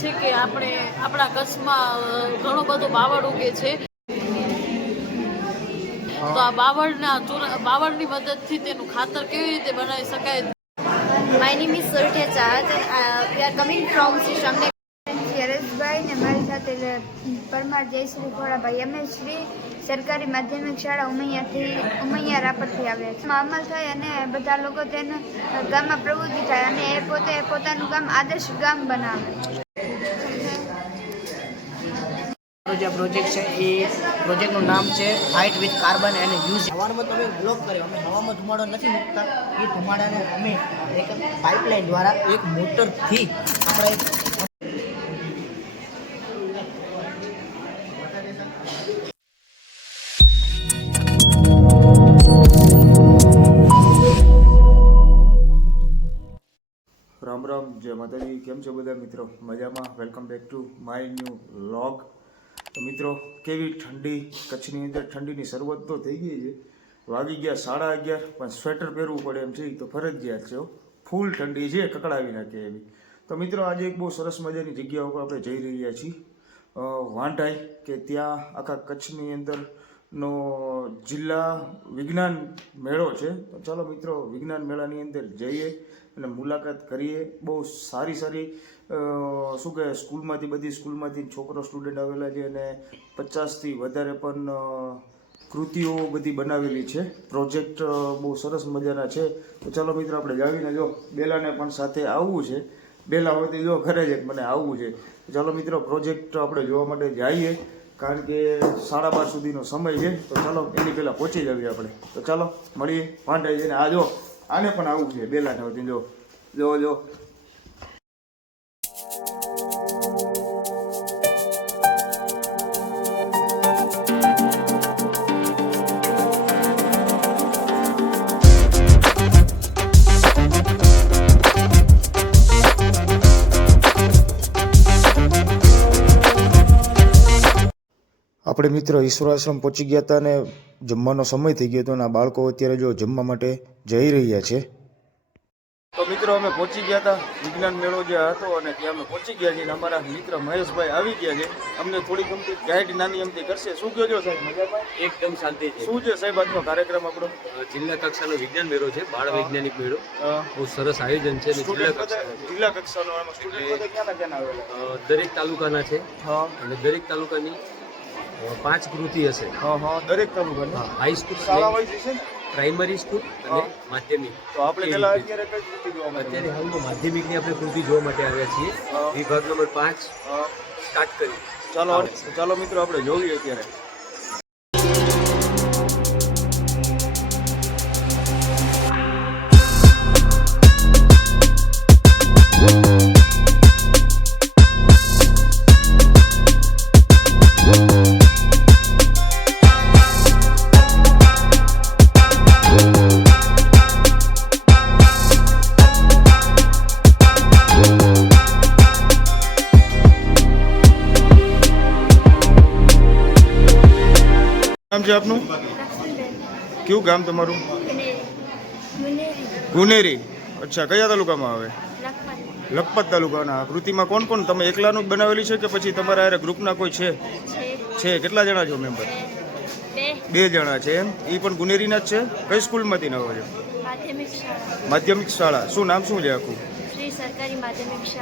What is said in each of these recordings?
છે કે આપણે આપણા કચ્છમાં ઘણું બધો બાવળ ઉગે છે. તો આ બાવળના બાવળની મદદથી તેનું ખાતર કેવી રીતે બનાવી શકાય? My name is Surya Chad. We are coming from Shri શમને યરેશભાઈ ને મારી સાથે પરમાર જયશ્રી ભોળાભાઈ અમે શ્રી સરકારી માધ્યમિક શાળા ઉમૈયાથી ઉમૈયા રાપરથી આવ્યા છે અમલ થાય અને બધા લોકો તેને ગામમાં પ્રવૃત્તિ થાય અને એ પોતે પોતાનું ગામ આદર્શ ગામ બનાવે. જે પ્રોજેક્ટ છે, એ પ્રોજેક્ટનું નામ છે fight with carbon and use હવામાં તો અમે બ્લોક કર્યો, અમે હવામાં ધુમાડો નથી મૂકતા. એ ધુમાડાને અમે એક પાઇપલાઇન દ્વારા એક મોટરથી આપણે જય માતાજી, કેમ છો બધા મિત્રો? મજામાં? Welcome back to my new vlog તો મિત્રો, કેવી ઠંડી, કચ્છની અંદર ઠંડીની શરૂઆત તો થઈ ગઈ છે. વાગી ગયા સાડા અગિયાર, પણ સ્વેટર પહેરવું પડે એમ છે તો ફરજિયાત છે ફૂલ ઠંડી છે, કકડાવી નાખે એવી. તો મિત્રો, આજે એક બહુ સરસ મજાની જગ્યા ઉપર આપણે જઈ રહ્યા છીએ. વાંટાઈ કે ત્યાં આખા કચ્છની અંદર નો જિલ્લા વિજ્ઞાન મેળો છે. તો ચાલો મિત્રો, વિજ્ઞાન મેળાની અંદર જઈએ. અને મુલાકાત કરીએ. બહુ સારી સારી શું કહે સ્કૂલમાંથી, બધી સ્કૂલમાંથી છોકરો, સ્ટુડન્ટ આવેલા છે અને પચાસથી વધારે પણ કૃતિઓ બધી બનાવેલી છે. પ્રોજેક્ટ બહુ સરસ મજાના છે. તો ચાલો મિત્રો, આપણે જાવીને જો બેલાને પણ સાથે આવવું છે. બેલા હોય તો જો ઘરે જ મને આવવું છે. ચાલો મિત્રો, પ્રોજેક્ટ આપણે જોવા માટે જઈએ. કારણ કે સાડા બાર સુધીનો સમય છે. તો ચાલો એની પહેલાં પહોંચી જઈએ આપણે. તો ચાલો, મળીએ. પાંડાઈ જઈને આ જો. આને પણ આવું છે બેલા હોતી જો જો જો. આપણે મિત્રો ઈશ્વર આશ્રમ પહોંચી ગયા હતા અને જમવાનો સમય થઈ ગયો હતો અને આ બાળકો અત્યારે જો જમવા માટે જઈ રહ્યા છે. તો મિત્રો અમે પહોંચી ગયા હતા. વિજ્ઞાન મેળો જે હતો અને ત્યાં અમે પહોંચી ગયા છીએ. અને અમારા મિત્ર મહેશભાઈ આવી ગયા છે. અમને થોડી ગમતી ગાઈડ નાની અમતી કરશે. શું કહો છો સાહેબ? મજામાં? એકદમ શાંતિ છે. શું છે સાહેબ આજનો કાર્યક્રમ આપણો? જિલ્લા કક્ષાનો વિજ્ઞાન મેળો છે. બાળ વૈજ્ઞાનિક મેળો. બહુ સરસ આયોજન છે જિલ્લા કક્ષાનો. જિલ્લા કક્ષાનો દરેક તાલુકાના છે. હા. અને દરેક તાલુકાની પાંચ કૃતિ હશે. હા હા દરેક તાલુકાના હાઈસ્કૂલ શાળા છે પ્રાઇમરી સ્કૂલ અને માધ્યમિક. તો આપણે અત્યારે હાલમાં માધ્યમિકની આપણે કૃતિ જોવા માટે આવ્યા છીએ. વિભાગ નંબર પાંચ સ્ટાર્ટ કરી. ચાલો ચાલો મિત્રો આપણે જોઈએ અત્યારે. ગામ તમારું? ગુનેરી. અચ્છા કયા તાલુકામાં આવે? લખપત તાલુકાના. કૃતિમાં કોણ કોણ? તમે એકલાનું જ બનાવેલી છે કે પછી તમારા હારે ગ્રુપના કોઈ છે? છે. કેટલા જણા છો મેમ્બર બે જણા છે એમ? એ પણ ગુનેરીના જ છે? કઈ સ્કૂલમાંથી ના હોય માધ્યમિક શાળા. શું નામ શું છે આખું?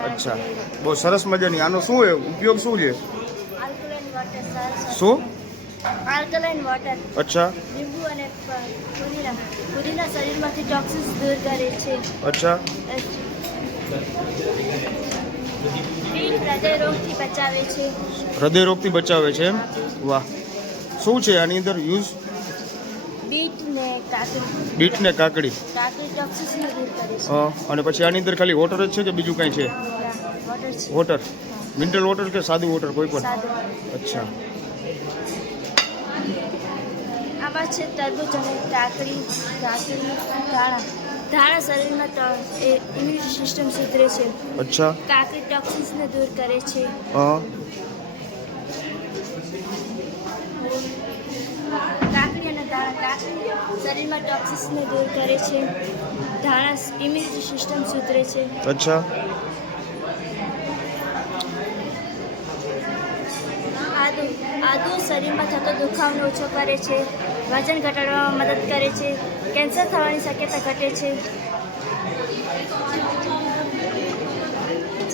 અચ્છા. બહુ સરસ મજાની. આનો શું છે ઉપયોગ શું છે? શું? આલ્કલાઇન વોટર અચ્છા. લીંબુ અને પુદીના પુદીના શરીરમાંથી ટોક્સિન્સ દૂર કરે છે. અચ્છા. હૃદયરોગથી બચાવે છે. હૃદયરોગથી બચાવે છે વાહ. શું છે આની અંદર યુઝ બીટ ને કાકડી. બીટ ને કાકડી. કાકડી ટોક્સિન્સને દૂર કરે છે. અને પછી આની અંદર ખાલી વોટર જ છે કે બીજું કાંઈ છે? વોટર છે. વોટર મિનરલ વોટર કે સાદું વોટર કોઈ પણ? અચ્છા. આમાં છે તરબૂચ અને કાકડી કાકડી ધાણા. ધાણા શરીરમાં ઇમ્યુનિટી સિસ્ટમ સુધરે છે. અચ્છા. કાકડી ટોક્સિન્સને દૂર કરે છે. કાકડી અને ધાણા કાકડી શરીરમાં ટોક્સિન્સને દૂર કરે છે. ધાણા ઇમ્યુનિટી સિસ્ટમ સુધરે છે. અચ્છા. આદુ આદુ શરીરમાં થતો દુખાવાનો ઓછો કરે છે. વજન ઘટાડવામાં મદદ કરે છે, કેન્સર થવાની શક્યતા ઘટે છે.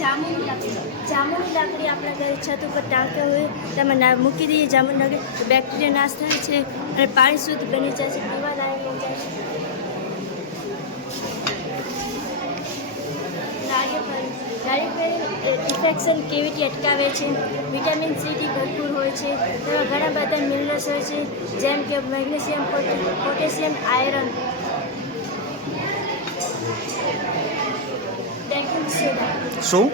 જામુની લાકડી. જામુની આપણા ઘરે છત ઉપર ટાંક્યા હોય, તેમાં મૂકી દઈએ. જામુન લાકડી બેક્ટેરિયા નાશ થાય છે અને પાણી શુદ્ધ બની જાય છે પીવાલાયક બની જાય છે નારિયેળ ઇન્ફેક્શન કેવિટી અટકાવે છે વિટામિન સી ડી ભરપૂર હોય છે તેમાં ઘણા બધા મિનરલ્સ હોય છે જેમ કે magnesium potassium iron. Baking soda શું?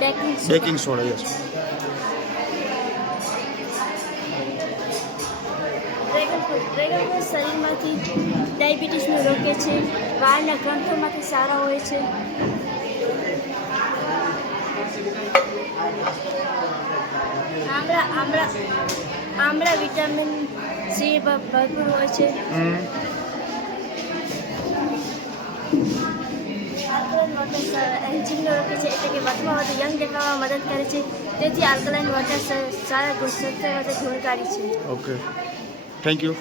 Baking soda baking soda yes dragon fruit dragon fruit શરીરમાંથી ડાયાબિટીસને રોકે છે વાળના ગ્રંથોમાંથી સારા હોય છે. આમળા વિટામિન સી ભરપૂર હોય છે. આલ્કલાઇન વોટર રોકે છે એટલે કે વધુમાં વધુ યંગ દેખાવામાં મદદ કરે છે. તેથી આલ્કલાઇન વોટર સારા ગુણસ્વત્તા માટે ગુણકારી છે. Okay. Thank you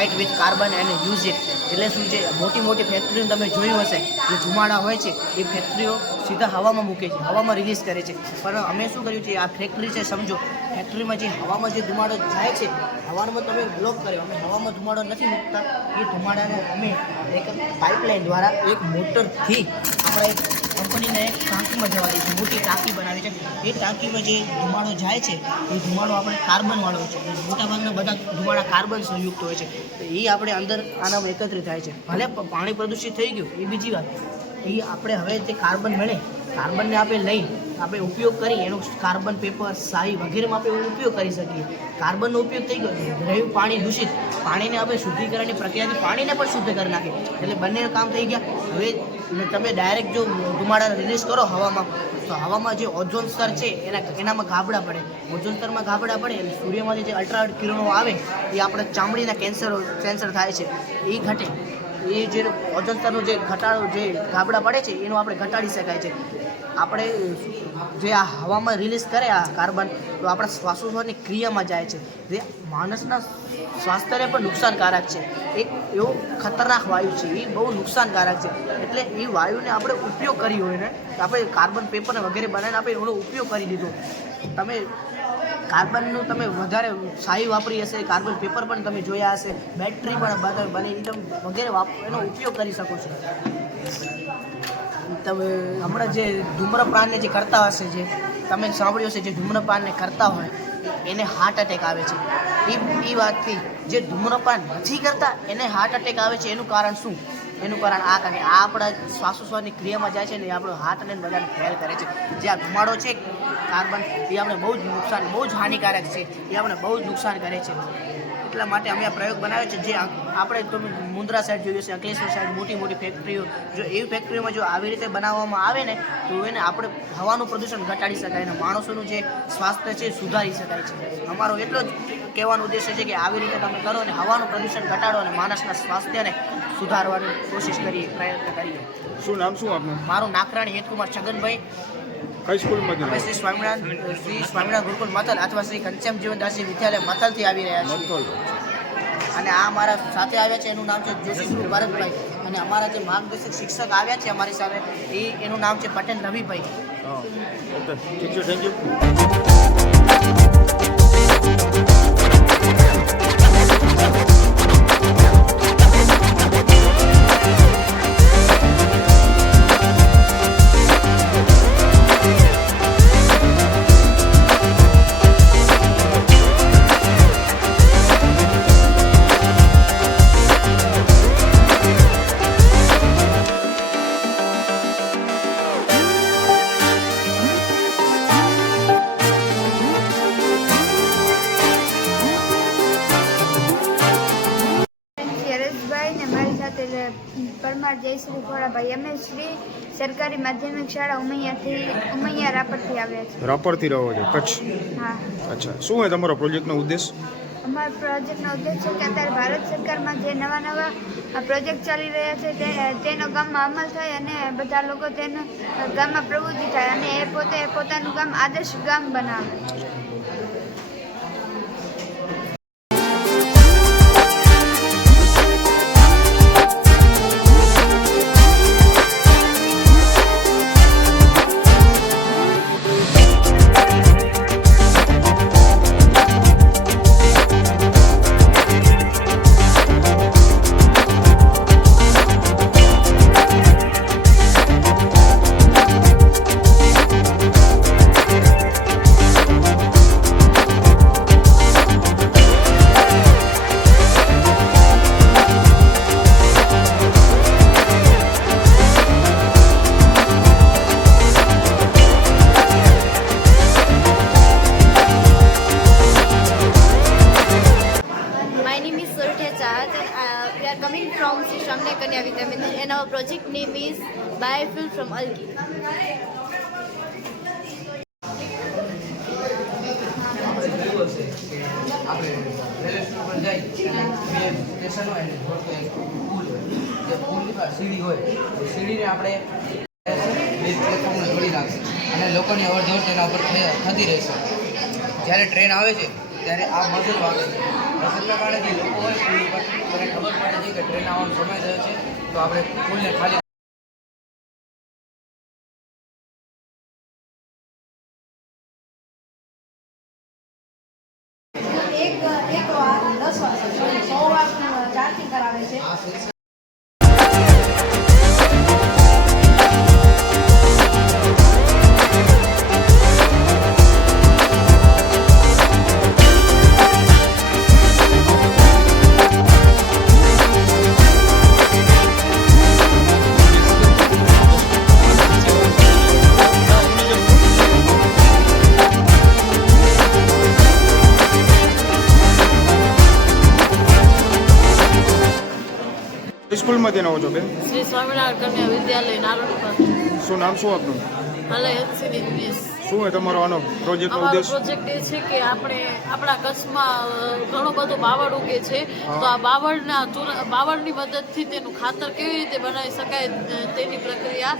fight with carbon and use it એટલે શું છે? મોટી મોટી ફેક્ટરીઓ તમે જોયું હશે. જે ધુમાડા હોય છે, એ ફેક્ટરીઓ સીધા હવામાં મૂકે છે, હવામાં રિલીઝ કરે છે. પણ અમે શું કર્યું છે, આ ફેક્ટરી છે, સમજો ફેક્ટરીમાં જે હવામાં જે ધુમાડો જાય છે, હવામાં તમે બ્લોક કર્યો. અમે હવામાં ધુમાડો નથી મૂકતા. એ ધુમાડાને અમે એક પાઇપલાઇન દ્વારા એક મોટરથી આપણે એક કંપનીને એક ટાંકીમાં જવા દઈશું મોટી ટાંકી બનાવી છે. એ ટાંકીમાં જે ધુમાડો જાય છે, એ ધુમાડો આપણે કાર્બનવાળો હોય છે. મોટાભાગના બધા ધુમાડા કાર્બન સંયુક્ત હોય છે. તો એ આપણે અંદર આનામાં એકત્રિત થાય છે. ભલે પાણી પ્રદૂષિત થઈ ગયું, એ બીજી વાત. એ આપણે હવે જે કાર્બન મળે, કાર્બનને આપણે લઈ આપણે ઉપયોગ કરી, એનો કાર્બન પેપર, શાહી વગેરેમાં આપણે ઉપયોગ કરી શકીએ. કાર્બનનો ઉપયોગ થઈ ગયો રહ્યું પાણી દૂષિત. પાણીને આપણે શુદ્ધિકરણની પ્રક્રિયાથી પાણીને પણ શુદ્ધ કરી નાખે. એટલે બંને કામ થઈ ગયા. હવે તમે ડાયરેક્ટ જો ધુમાડા રિલીઝ કરો હવામાં, તો હવામાં જે ઓઝોન સ્તર છે, એના, એનામાં ગાબડા પડે. ઓઝોન સ્તરમાં ગાબડા પડે એટલે સૂર્યમાંથી જે અલ્ટ્રાવાઇટ કિરણો આવે, એ આપણે ચામડીના કેન્સર કેન્સર થાય છે. એ ઘટે. એ જે સ્તરનું જે ઘટાડો, જે ગાબડા પડે છે, એનું આપણે ઘટાડી શકાય છે. આપણે જે આ હવામાં રિલીઝ કરે આ કાર્બન તો આપણા શ્વાસોશ્વાસની ક્રિયામાં જાય છે. જે માણસના સ્વાસ્થ્યને પણ નુકસાનકારક છે. એક એવો ખતરનાક વાયુ છે, એ બહુ નુકસાનકારક છે. એટલે એ વાયુને આપણે ઉપયોગ કરી હોય ને આપણે કાર્બન પેપર વગેરે બનાવીને આપણે એનો ઉપયોગ કરી દીધો. તમે કાર્બનનું તમે વધારે શાહી વાપરી હશે, કાર્બન પેપર પણ તમે જોયા હશે, બેટરી પણ બની તમે વગેરે એનો ઉપયોગ કરી શકો છો. તમે હમણાં જે ધૂમ્રપાનને જે કરતા હશે જે, તમે સાંભળ્યું હશે જે ધૂમ્રપાનને કરતા હોય, એને હાર્ટ એટેક આવે છે. એ એ વાતથી જે ધૂમ્રપાન નથી કરતા, એને હાર્ટ એટેક આવે છે, એનું કારણ શું? એનું કારણ આ કારણ આ આપણા શ્વાસોશ્વાસની ક્રિયામાં જાય છે ને એ આપણો હાર્ટને બધાને ફેલ કરે છે. જે આ ધુમાડો છે, કાર્બન, એ આપણે બહુ જ નુકસાન, બહુ જ હાનિકારક છે. એ આપણે બહુ જ નુકસાન કરે છે. એટલા માટે અમે આ પ્રયોગ બનાવ્યો છે. જે આપણે તમે મુન્દ્રા સાઈડ જોયું છે અંકલેશ્વર સાઈડ મોટી મોટી ફેક્ટરીઓ. જો એવી ફેક્ટરીઓમાં જો આવી રીતે બનાવવામાં આવે ને, તો એને આપણે હવાનું પ્રદૂષણ ઘટાડી શકાય અને માણસોનું જે સ્વાસ્થ્ય છે સુધારી શકાય છે. અમારો એટલો જ કહેવાનો ઉદ્દેશ્ય છે કે આવી રીતે તમે કરો અને હવાનું પ્રદૂષણ ઘટાડો અને માણસના સ્વાસ્થ્યને સુધારવાની કોશિશ કરીએ પ્રયત્ન કરીએ. શું નામ શું આપનું? મારું નાકરાણી હેતકુમાર છગનભાઈ. કઈ સ્કૂલમાંથી અમે શ્રી સ્વામિનારાયણ શ્રી સ્વામિનારાયણ ગુરુકુલ મથલ અથવા શ્રી ઘનશ્યામ જીવનદાસજી વિદ્યાલય મથલથી આવી રહ્યા છીએ અને આ અમારા સાથે આવ્યા છે એનું નામ છે જોશી ભરતભાઈ. અને અમારા જે માર્ગદર્શક શિક્ષક આવ્યા છે અમારી સાથે એ એનું નામ છે પટેલ રવિભાઈ. ઠીક છે થેન્ક યુ શાળા ઉમૈયાથી ઉમૈયા રાપરથી આવ્યા છે. રાપરથી રહો છો? કચ્છ? હા. અચ્છા. શું હોય તમારો પ્રોજેક્ટનો ઉદ્દેશ? અમારા પ્રોજેક્ટનો ઉદ્દેશ છે કે અત્યારે ભારત સરકારમાં જે નવા નવા પ્રોજેક્ટ ચાલી રહ્યા છે તે તેનો ગામમાં અમલ થાય અને બધા લોકો તેનો ગામમાં પ્રવૃત્તિ થાય અને એ પોતે પોતાનું ગામ આદર્શ ગામ બનાવે. ઉપર થતી રહેશે. જ્યારે ટ્રેન આવે છે, ત્યારે આ મજલ વાગે છે. મજલના કારણે જે લોકો હોય પુલ ઉપર તેને ખબર પડે છે કે ટ્રેન આવવાનો સમય થયો છે, તો આપણે પુલને ખાલી સ્કૂલમાંથી આવો છો બેન? શ્રી સ્વામિનારાયણ કન્યા વિદ્યાલય નારણપુર શું નામ શું આપનું? હલે હંસી દિનેશ શું હોય તમારો આનો પ્રોજેક્ટ ઉદ્દેશ? પ્રોજેક્ટ એ છે કે આપણે આપણા કચ્છમાં ઘણો બધો બાવળ ઉગે છે. તો આ બાવળના બાવળની મદદથી તેનું ખાતર કેવી રીતે બનાવી શકાય તેની પ્રક્રિયા.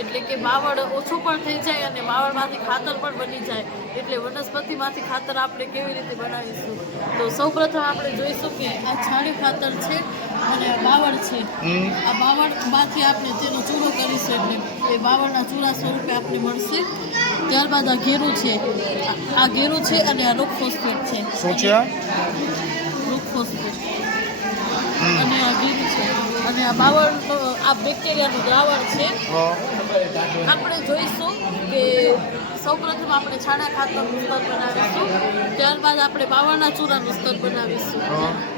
એટલે કે બાવળ ઓછું પણ થઈ જાય અને બાવળમાંથી ખાતર પણ બની જાય. એટલે વનસ્પતિમાંથી ખાતર આપણે કેવી રીતે બનાવીશું? તો સૌપ્રથમ આપણે જોઈશું કે આ છાણી ખાતર છે અને આ બાવળ છે. આ બાવળમાંથી આપણે તેનો ચૂરો કરીશું એટલે એ બાવળના ચૂરા સ્વરૂપે આપણે મળશે. ત્યારબાદ આ ઘેરું છે. આ- ઘેરું છે અને આ રોક ફોસ્ફેટ છે. શું છે રોક ફોસ્ફેટ અને આ ઘેરું છે. અને આ બાવળ આ બેક્ટેરિયાનું દ્રાવણ છે. આપણે જોઈશું કે સૌપ્રથમ આપણે છાણા ખાતરનું સ્તર બનાવીશું. ત્યારબાદ આપણે બાવળના ચૂરાનું સ્તર બનાવીશું.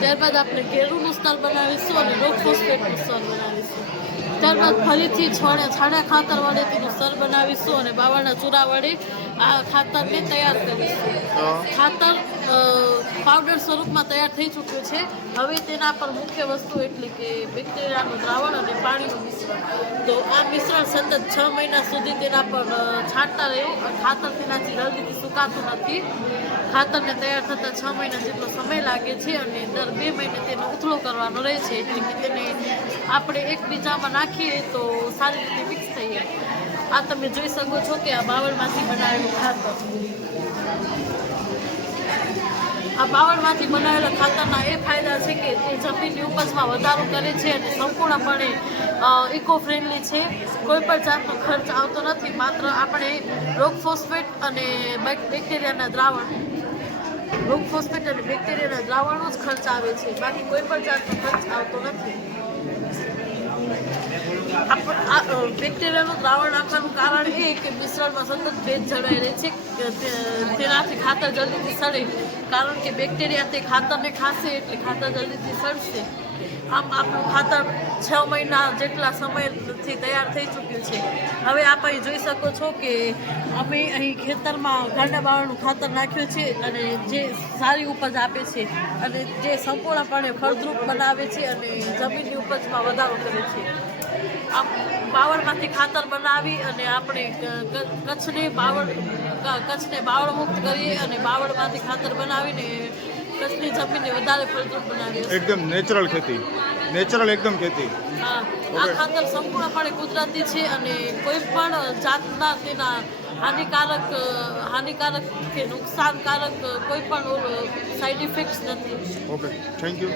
ત્યારબાદ આપણે ઘેરુંનું સ્તર બનાવીશું અને રોક ફોસ્ફેટનું સ્તર બનાવીશું. ત્યારબાદ ફરીથી છોડે છાણા ખાતર વડે તેનું સ્તર બનાવીશું અને બાવળના ચૂરા વડે આ ખાતરને તૈયાર કરીશું. ખાતર પાવડર સ્વરૂપમાં તૈયાર થઈ ચૂક્યું છે. હવે તેના પર મુખ્ય વસ્તુ એટલે કે બેક્ટેરિયાનું દ્રાવણ અને પાણીનું મિશ્રણ. તો આ મિશ્રણ સતત છ મહિના સુધી તેના પર છાંટતા રહેવું ખાતર તેનાથી જલ્દીથી સુકાતું નથી. ખાતરને તૈયાર થતાં છ મહિના જેટલો સમય લાગે છે અને દર બે મહિને તેનો ઉથલો કરવાનો રહે છે. એટલે કે તેને આપણે એકબીજામાં નાખીએ તો સારી રીતે મિક્સ થઈ જાય. આ તમે જોઈ શકો છો કે આ બાવળમાંથી બનાવેલું ખાતર. આ બાવળમાંથી બનાવેલા ખાતરના એ ફાયદા છે કે તે જમીનની ઉપજમાં વધારો કરે છે અને સંપૂર્ણપણે ઇકો ફ્રેન્ડલી છે. કોઈ પણ જાતનો ખર્ચ આવતો નથી. માત્ર આપણે રોગ ફોસ્ફેટ અને બેક- બેક્ટેરિયાના દ્રાવણ રોગ હોસ્પિટલ બેક્ટેરિયાના દ્રાવણનો જ ખર્ચ આવે છે. બાકી કોઈ પણ જાતનો ખર્ચ આવતો નથી. બેક્ટેરિયાનું દ્રાવણ આપવાનું કારણ એ કે મિશ્રણમાં સતત ભેજ જળવાઈ રહે છે. તેનાથી ખાતર જલ્દીથી સડે. કારણ કે બેક્ટેરિયા તે ખાતરને ખાશે એટલે ખાતર જલ્દીથી સડશે. આમ આપણું ખાતર છ મહિના જેટલા સમયથી તૈયાર થઈ ચૂક્યું છે. હવે આપ અહીં જોઈ શકો છો કે અમે અહીં ખેતરમાં ગાંડા બાવળનું ખાતર નાખ્યું છે અને જે સારી ઉપજ આપે છે અને જે સંપૂર્ણપણે ફળદ્રુપ બનાવે છે અને જમીનની ઉપજમાં વધારો કરે છે. આમ બાવળમાંથી ખાતર બનાવી અને આપણે કચ્છને બાવળ કચ્છને બાવળ મુક્ત કરીએ અને બાવળમાંથી ખાતર બનાવીને કચ્છની જમીનને વધારે ફળદ્રુપ બનાવીએ એકદમ નેચરલ ખેતી. નેચરલ એકદમ ખેતી. હા. આ ખાતર સંપૂર્ણપણે કુદરતી છે અને કોઈ પણ જાતના તેના હાનિકારક અ, હાનિકારક કે નુકસાનકારક અ, કોઈ પણ સાઈડ ઇફેક્ટ્સ નથી. ઓકે. થેન્ક યુ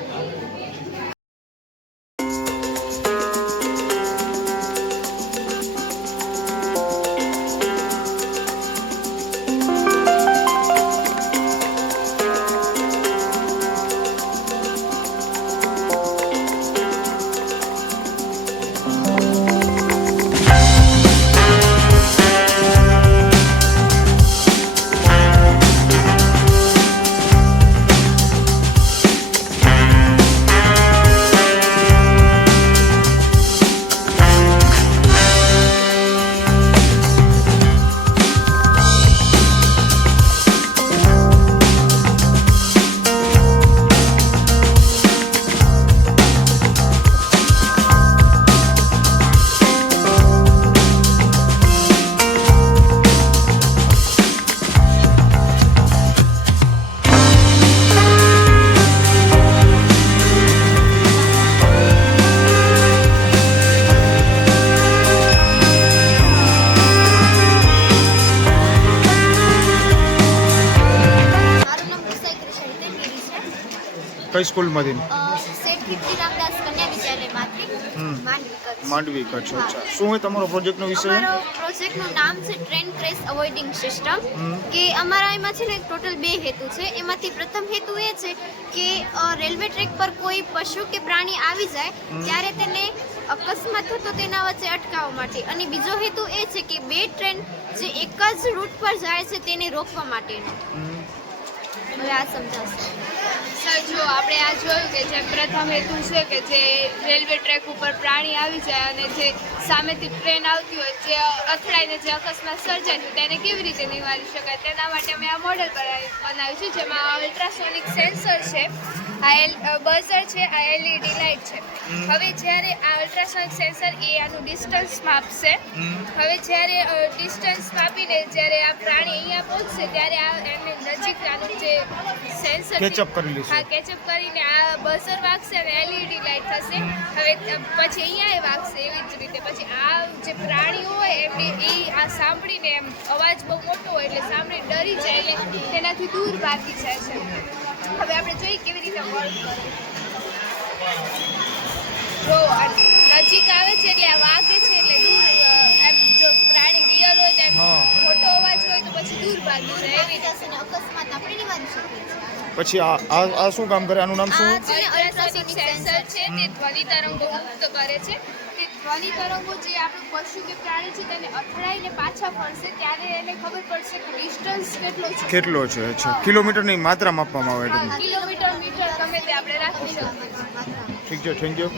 કઈ સ્કૂલમાંથી? માંડવી કચ્છ. અચ્છા. શું હોય તમારો પ્રોજેક્ટનો વિષય? પ્રોજેક્ટનું નામ છે ટ્રેન ક્રેશ અવોઇડિંગ સિસ્ટમ કે અમારા એમાં છે ને ટોટલ બે હેતુ છે. એમાંથી પ્રથમ હેતુ એ છે કે રેલવે ટ્રેક પર કોઈ પશુ કે પ્રાણી આવી જાય ત્યારે તેને અકસ્માત થતો તેના વચ્ચે અટકાવવા માટે. અને બીજો હેતુ એ છે કે બે ટ્રેન જે એક જ રૂટ પર જાય છે તેને રોકવા માટેનો. હવે આ સમજાવશે. સર જો આપણે આ જોયું કે જે પ્રથમ હેતુ છે કે જે રેલવે ટ્રેક ઉપર પ્રાણી આવી જાય અને જે સામેથી ટ્રેન આવતી હોય, જે અથડાઈને જે અકસ્માત સર્જાય છે તેને કેવી રીતે નિવારી શકાય? તેના માટે અમે આ મોડેલ બનાવ્યું છે, જેમાં અલ્ટ્રાસોનિક સેન્સર છે. આ એલ બઝર છે આ એલઈડી લાઇટ છે. હવે જ્યારે આ અલ્ટ્રાસોનિક સેન્સર એ આનું ડિસ્ટન્સ માપશે હવે જ્યારે ડિસ્ટન્સ માપીને જ્યારે આ પ્રાણી અહીંયા પહોંચશે ત્યારે આ એમની નજીક આનું જે સેન્સર કેચઅપ કરી લેશે. હા કેચઅપ કરીને આ બઝર વાગશે અને એલઈડી લાઇટ થશે. હવે પછી અહીંયા વાગશે એવી જ રીતે. પછી આ જે પ્રાણીઓ હોય એમને એ આ સાંભળીને એમ અવાજ બહુ મોટો હોય એટલે સાંભળીને ડરી જાય એટલે તેનાથી દૂર ભાગી જાય છે. હવે આપણે જોઈએ કેવી રીતે વર્ક કરે. જો નજીક આવે છે એટલે આ વાગે છે એટલે દૂર એમ જો પ્રાણી રિયલ હોય તો એમ મોટો અવાજ હોય તો પછી દૂર ભાગી જાય એવી રીતે. અકસ્માત આપણે નિવારી શકીએ છીએ. પછી આ આ શું કામ કરે? આનું નામ શું? છે અલ્ટ્રાસોનિક સેન્સર છે તે ધ્વનિ તરંગો મુક્ત કરે છે. ધ્વનિ તરંગો જે આપણું પશુ કે પ્રાણી છે તેને અથડાઈને પાછા ફરશે ત્યારે એને ખબર પડશે કે ડિસ્ટન્સ કેટલો છે. કેટલો છે? અચ્છા. કિલોમીટરની માત્રા માપવામાં આવે છે. કિલોમીટર મીટર ગમે તે આપણે રાખી શકીએ. ઠીક છે થેન્ક યુ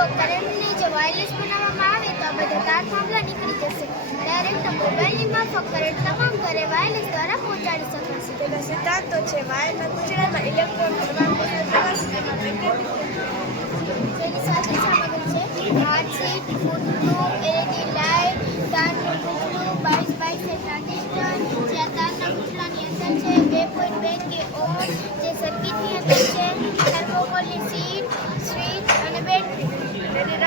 જે કરંટને જો વાયરલેસ બનાવવામાં આવે તો આ બધા તાર થાંભલા નીકળી જશે. ડાયરેક્ટ મોબાઈલની માફક કરંટ તમામ ઘરે વાયરલેસ દ્વારા પહોંચાડી શકાશે. તેનો સિદ્ધાંતો છે વાયરના ગુંચડામાં ઇલેક્ટ્રોન તેની સાથે સામગ્રી છે હાર્ડ સીટ ફૂટનું એલઈડી લાઇટ તારનું ટુકડું બાવીસ બાવીસ ટ્રાન્ઝિસ્ટર જ્યાં તારના ટુકડાની અંદર છે બે પોઈન્ટ બે કે ઓમ જે સર્કિટની અંદર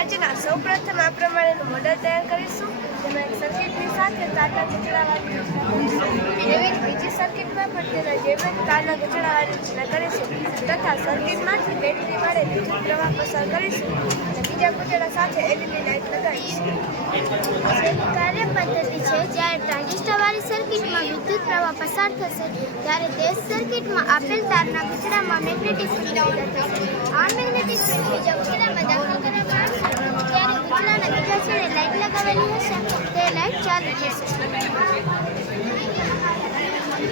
રચના સૌપ્રથમ આ પ્રમાણેનું મોડેલ તૈયાર કરીશું. જેમાં એક સર્કિટની સાથે તારના ગુંચડાવાળી રચના એવી જ બીજી સર્કિટમાં પણ તેના જેમ જ તારના ગુંચડાવાળી રચના કરીશું. તથા સર્કિટમાંથી બેટરી વડે વિદ્યુત પ્રવાહ પસાર કરીશું. અને બીજા ગુંચડા સાથે એલઈડી લાઇટ લગાવીશું. કાર્ય પદ્ધતિ છે, જ્યારે ટ્રાન્ઝિસ્ટરવાળી સર્કિટમાં વિદ્યુત પ્રવાહ પસાર થશે, ત્યારે તે સર્કિટમાં આપેલ તારના ગુંચડામાં મેગ્નેટિક ફિલ્ડ પેદા થશે. આ મેગ્નેટિક ફિલ્ડ બીજા ગુંચડામાં દાખલ કરવામાં આવશે અને બીજા છેડે લાઇટ લગાવેલી હશે તે લાઇટ ચાલુ થશે.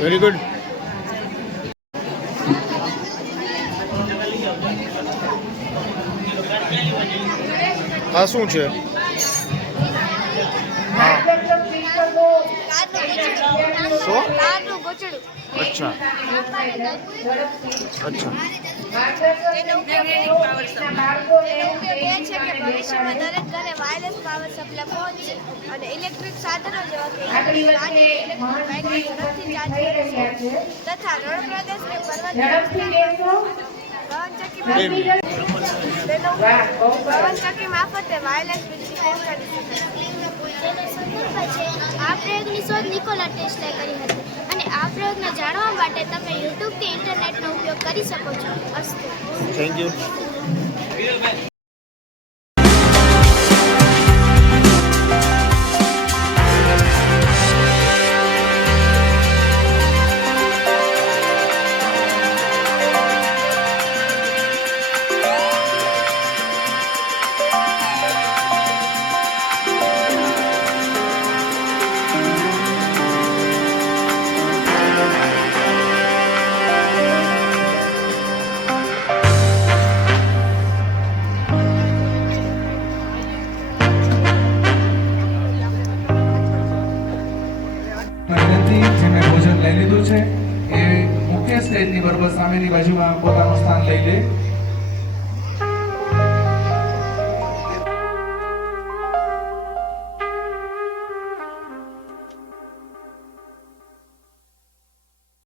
વેરી ગુડ આ શું છે? અચ્છા. અચ્છા. ભવિષ્યમાં દરેક ઘરે વાયરલેસ પાવર અને ઇલેક્ટ્રિક સાધનો જેવા તથા રણ પ્રદેશ કે પર્વત પવનચક્કી મારફતે વાયરલેસ વીજળી પહોંચાડી શકાય આ પ્રયોગની શોધ નિકોલા ટેસ્લાએ કરી હતી આ પ્રયોગને જાણવા માટે તમે યુટ્યુબ કે ઇન્ટરનેટનો ઉપયોગ કરી શકો છો. અસ્તુ. Thank you